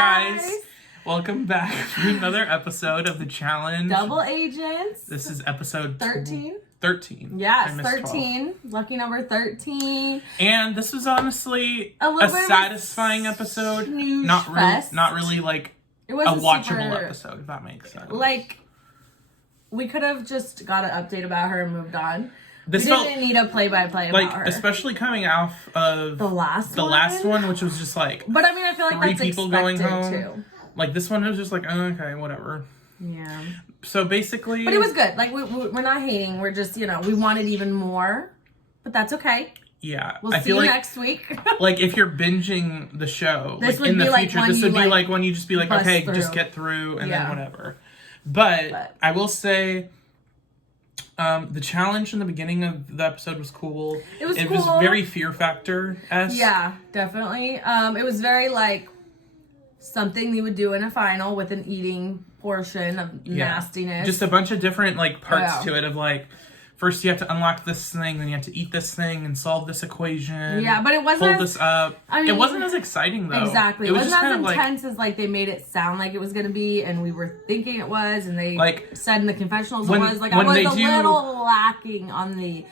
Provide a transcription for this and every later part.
guys. Welcome back for another episode of the challenge. Double Agents. This is episode 13. 13. Yes, 13. 12. Lucky number 13. And this was honestly a satisfying episode. Not really like it was a watchable episode, if that makes sense. Like, we could have just got an update about her and moved on. We didn't need a play-by-play about her. Especially coming off of the last one, which was just like, but I mean, I feel like 3 that's people going home. Too. Like, this one was just like, oh, okay, whatever. Yeah. So basically, but it was good. Like, we're not hating. We're just, we wanted even more, but that's okay. Yeah, We'll see you next week. Like, if you're binging the show, this like in the future, this would be like when you just be like, okay, through. just get through and then whatever. But I will say, the challenge in the beginning of the episode was cool. It was very Fear Factor-esque. Yeah, definitely. It was very like something you would do in a final with an eating portion of nastiness. Just a bunch of different like parts to it of like, first you have to unlock this thing, then you have to eat this thing and solve this equation. Yeah, but it wasn't this up. I mean, it wasn't as exciting though. Exactly. It wasn't just as intense as like they made it sound like it was gonna be, and we were thinking it was, and they said in the confessionals it was. Like, I was a little lacking on the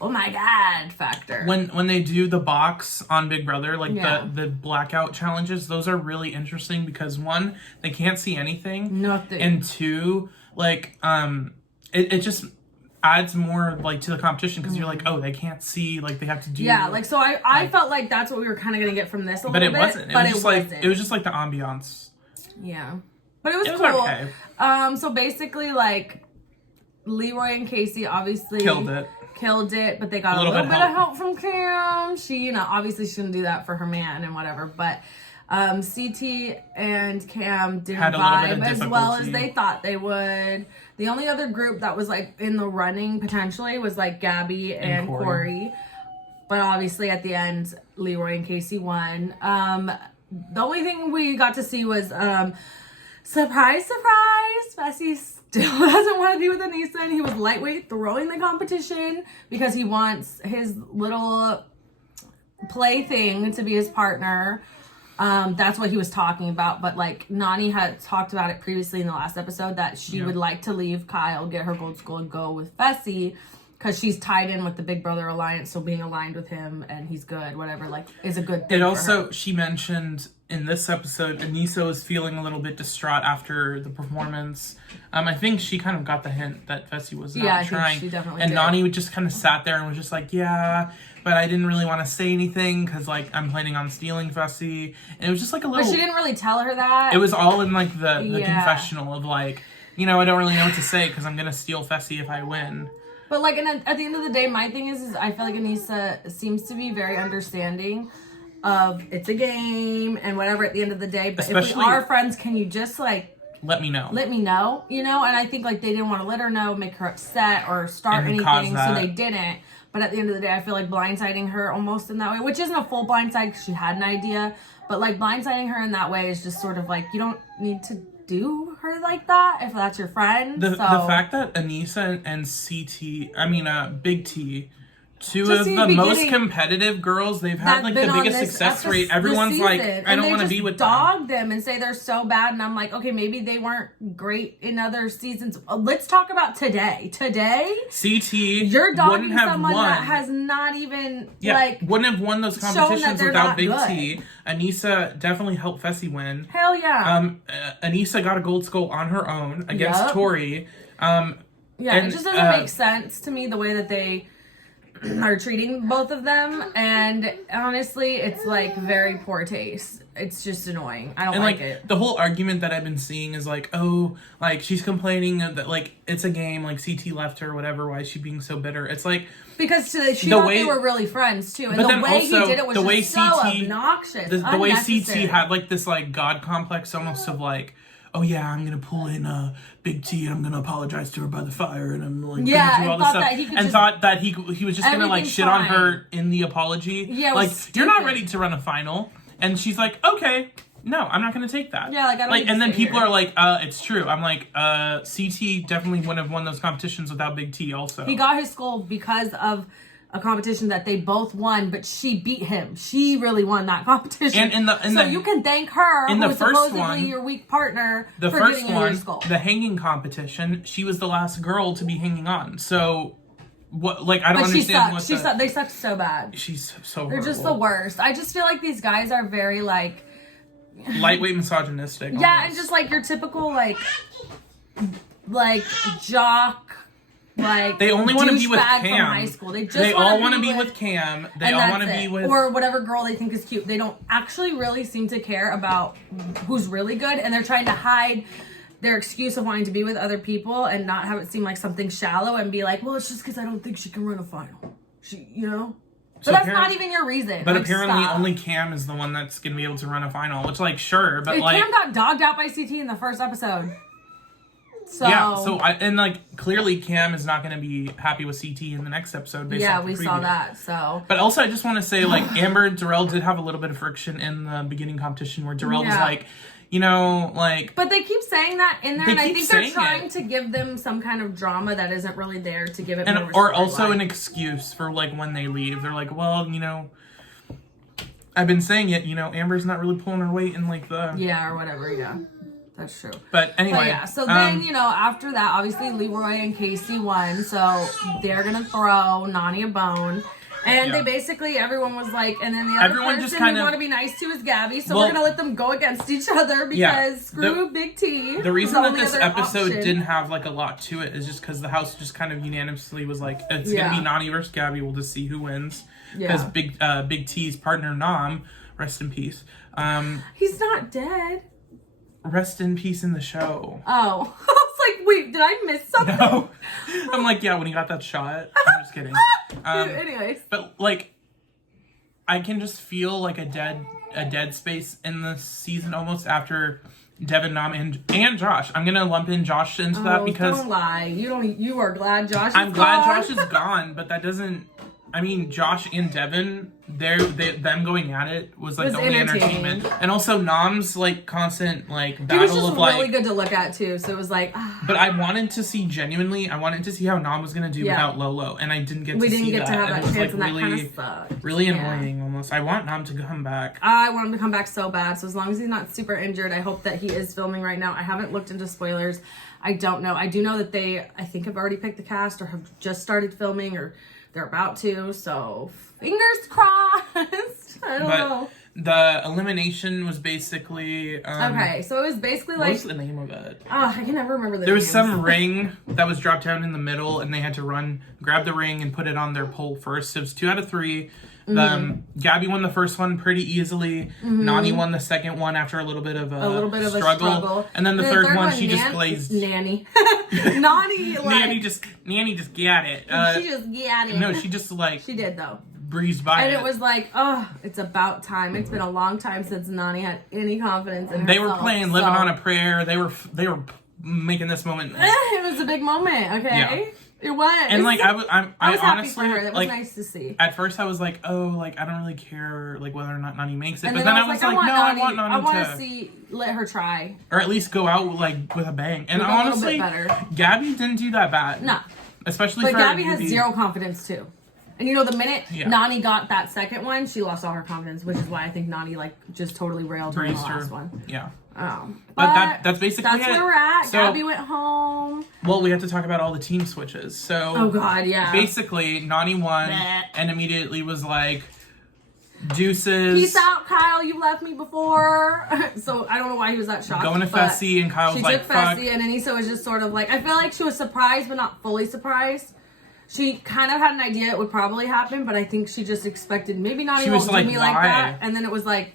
oh my god factor. When they do the box on Big Brother, like the blackout challenges, those are really interesting because one, they can't see anything. Nothing. And two, like it just adds more like to the competition because you're like, oh, they can't see, like they have to do so I felt like that's what we were kind of gonna get from this a little bit. But it was just like the ambiance. Yeah. But it was cool. Okay. So basically, like, Leroy and Casey obviously killed it, but they got a little bit of help from Cam. She, obviously she shouldn't do that for her man and whatever, but CT and Cam didn't vibe as well as they thought they would. The only other group that was like in the running potentially was like Gabby and Corey. But obviously at the end, Leroy and Casey won. The only thing we got to see was surprise, Fessy still doesn't want to be with Aneesa, and he was lightweight throwing the competition because he wants his little plaything to be his partner. That's what he was talking about. But like Nany had talked about it previously in the last episode that she would like to leave Kyle, get her gold skull, and go with Fessy because she's tied in with the Big Brother alliance. So being aligned with him and he's good, whatever, like is a good thing. And also, she mentioned in this episode, Aneesa was feeling a little bit distraught after the performance. I think she kind of got the hint that Fessy was not trying. Think she definitely and did. Nany just kind of sat there and was just like, yeah, but I didn't really want to say anything because, like, I'm planning on stealing Fessy. And it was just like a little... But she didn't really tell her that. It was all in, like, the confessional of, like, I don't really know what to say because I'm going to steal Fessy if I win. But, like, at the end of the day, my thing is I feel like Aneesa seems to be very understanding of it's a game and whatever at the end of the day. But if we are friends, can you just, like... Let me know. And I think, like, they didn't want to let her know, make her upset or start anything, so they didn't. But at the end of the day, I feel like blindsiding her almost in that way, which isn't a full blindside because she had an idea. But, like, blindsiding her in that way is just sort of, like, you don't need to do her like that if that's your friend. The fact that Aneesa and Big T, two of the most competitive girls, they've had like the biggest success rate. Everyone's like, I don't want to be with them. Dog them and say they're so bad, and I'm like, okay, maybe they weren't great in other seasons. Let's talk about today. CT, you're dogging someone that has not even wouldn't have won those competitions without Big T. Aneesa definitely helped Fessy win. Hell yeah. Aneesa got a gold skull on her own against Tori. It just doesn't make sense to me the way that they are treating both of them, and honestly it's like very poor taste. It's just annoying. I don't like it. The whole argument that I've been seeing is like, oh, like she's complaining that like it's a game, like CT left her, whatever, why is she being so bitter? It's like because she thought they were really friends too, and the way he did it was just so obnoxious. The way CT had like this like god complex almost of like, oh yeah, I'm gonna pull in Big T and I'm gonna apologize to her by the fire and I'm like gonna do all this stuff, thought that he was just gonna like shit on her in the apology. Yeah, like you're not ready to run a final, and she's like, okay, no, I'm not gonna take that. Yeah, like I don't. And then people are like, it's true. I'm like, CT definitely wouldn't have won those competitions without Big T. Also, he got his skull because of a competition that they both won, but she beat him. She really won that competition. And you can thank her, who was supposedly your weak partner, for getting in your skull. The hanging competition, she was the last girl to be hanging on. So, what? Like, I don't understand what they suck so bad. She's so They're just the worst. I just feel like these guys are very, like... lightweight misogynistic. Almost. Yeah, and just, like, your typical, like jock... Like they only want to be with Cam. From high school. They all want to be with Cam. They all want to be with or whatever girl they think is cute. They don't actually really seem to care about who's really good, and they're trying to hide their excuse of wanting to be with other people and not have it seem like something shallow and be like, well, it's just because I don't think she can run a final. But that's not even your reason. But apparently only Cam is the one that's going to be able to run a final, which, like, sure, but Cam got dogged out by CT in the first episode. So, yeah, clearly Cam is not going to be happy with CT in the next episode. We saw that. So, but also I just want to say, like, Amber and Darrell did have a little bit of friction in the beginning competition where Darrell was like, But they keep saying that in there, and I think they're trying to give them some kind of drama that isn't really there to give it more or also an excuse for, like, when they leave. They're like, well, I've been saying it, Amber's not really pulling her weight in, like, the... Yeah, or whatever, yeah. That's true. But anyway. So then, after that, obviously Leroy and Casey won. So they're going to throw Nany a bone. And they basically, everyone was like, and then the other person we want to be nice to is Gabby. So we're going to let them go against each other because screw Big T. The reason that this episode didn't have, like, a lot to it is just because the house just kind of unanimously was like, it's going to be Nany versus Gabby. We'll just see who wins. Because Big T's partner, Nam, rest in peace. He's not dead. Rest in peace in the show. Oh. I was like, wait, did I miss something? No. I'm like, yeah, when he got that shot. I'm just kidding. Anyways. But, like, I can just feel, like, a dead space in the season almost after Devin, Nam, and Josh. I'm going to lump in Josh into that because... don't lie. You are glad Josh is gone. I'm glad Josh is gone, but that doesn't... I mean, Josh and Devin, them going at it was like the only entertainment, and also Nam's like constant like battle of like. He was just really good to look at too. So it was like. But I wanted to see how Nam was gonna do without Lolo, and I didn't get to see that. We didn't get to have that chance, like, and that kind of sucked. Really annoying, almost. I want Nam to come back. I want him to come back so bad. So as long as he's not super injured, I hope that he is filming right now. I haven't looked into spoilers. I don't know. I do know that I think have already picked the cast or have just started filming or. They're about to, so fingers crossed. I don't know. The elimination was basically... okay, so it was basically like... What was the name of it? Oh, I can never remember the name. There was some ring that was dropped down in the middle, and they had to grab the ring and put it on their pole first. It was 2 out of 3. Gabby won the first one pretty easily. Nany won the second one after a little bit of a struggle. And then the third one, she just glazed. Nany. Nany, like... Nany just got it. She just got it. No, she just like... She did, though. Breezed by and it was like, oh, it's about time. It's been a long time since Nany had any confidence in herself. They were playing Living on a Prayer. They were making this moment. It was a big moment, okay? Yeah. It was. And like I was honestly happy for her. That was like, nice to see. At first I was like, oh, like I don't really care like whether or not Nany makes it. But then I was like, no, I want Nany I want to let her try. Or at least go out like with a bang. And honestly, Gabby didn't do that bad. No. Especially but Gabby has zero confidence too. And the minute Nany got that second one, she lost all her confidence, which is why I think Nany like just totally railed her in the last one. Yeah. But that's basically that's where we're at. So, Gabby went home. Well, we have to talk about all the team switches. So oh god, yeah. Basically, Nany won and immediately was like, deuces. Peace out, Kyle. You left me before. So I don't know why he was that shocked. Going to Fessy, and Kyle was like, fuck. She took Fessy, and Aneesa was just sort of like, I feel like she was surprised, but not fully surprised. She kind of had an idea it would probably happen, but I think she just expected maybe Nany won't do me like that. And then it was like,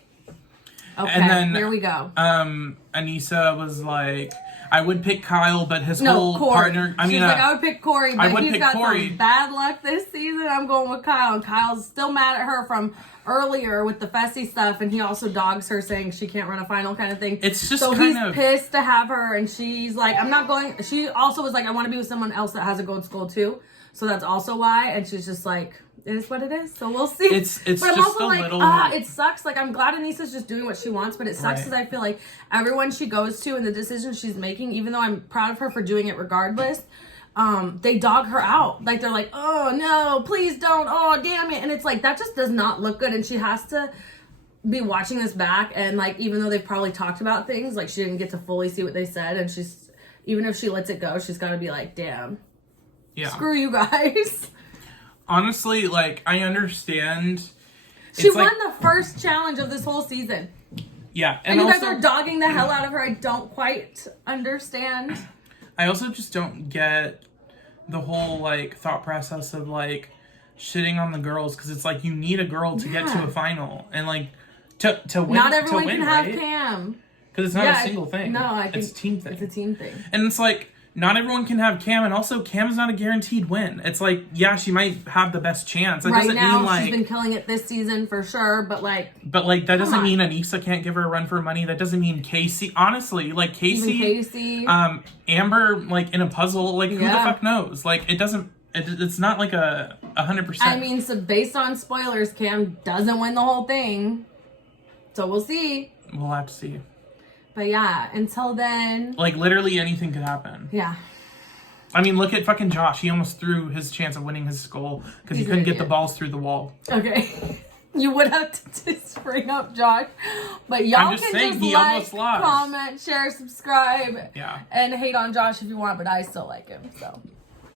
okay, and then, here we go. Aneesa was like, I would pick Kyle, but his whole partner... She's like, I would pick Corey, but he's got some bad luck this season. I'm going with Kyle. And Kyle's still mad at her from earlier with the Fessy stuff, and he also dogs her saying she can't run a final kind of thing. It's just so he's pissed to have her, and she's like, I'm not going... She also was like, I want to be with someone else that has a gold skull too. So that's also why, and she's just like, it is what it is, so we'll see. It's but I'm just also like, it sucks. Like, I'm glad Aneesa's just doing what she wants, but it sucks because I feel like everyone she goes to and the decisions she's making, even though I'm proud of her for doing it regardless, they dog her out. Like, they're like, oh no, please don't, oh damn it. And it's like, that just does not look good. And she has to be watching this back, and like, even though they've probably talked about things, like, she didn't get to fully see what they said, and she's, even if she lets it go, she's got to be like, damn, screw you guys. Honestly, like, I understand. She won the first challenge of this whole season. Yeah. And you guys are dogging the hell out of her. I don't quite understand. I also just don't get the whole, like, thought process of, like, shitting on the girls, because it's like, you need a girl to get to a final, and like to win. Not everyone can have Cam, because it's not a single thing. No, I think it's a team thing. It's a team thing, and it's like, not everyone can have Cam, and also Cam's not a guaranteed win. It's like, yeah, she might have the best chance. That doesn't mean, like, she's been killing it this season for sure, but that doesn't mean Aneesa can't give her a run for money. That doesn't mean Casey. Honestly, like, Casey, Amber, like, in a puzzle, like, who the fuck knows? Like, it doesn't. It's not like 100%. I mean, so based on spoilers, Cam doesn't win the whole thing. So we'll see. We'll have to see. But yeah, until then, like, literally anything could happen. Yeah. I mean, look at fucking Josh. He almost threw his chance of winning his skull because he couldn't get the balls through the wall. Okay. You would have to just bring up Josh. But y'all can just like, comment, share, subscribe. Yeah. And hate on Josh if you want, but I still like him, so.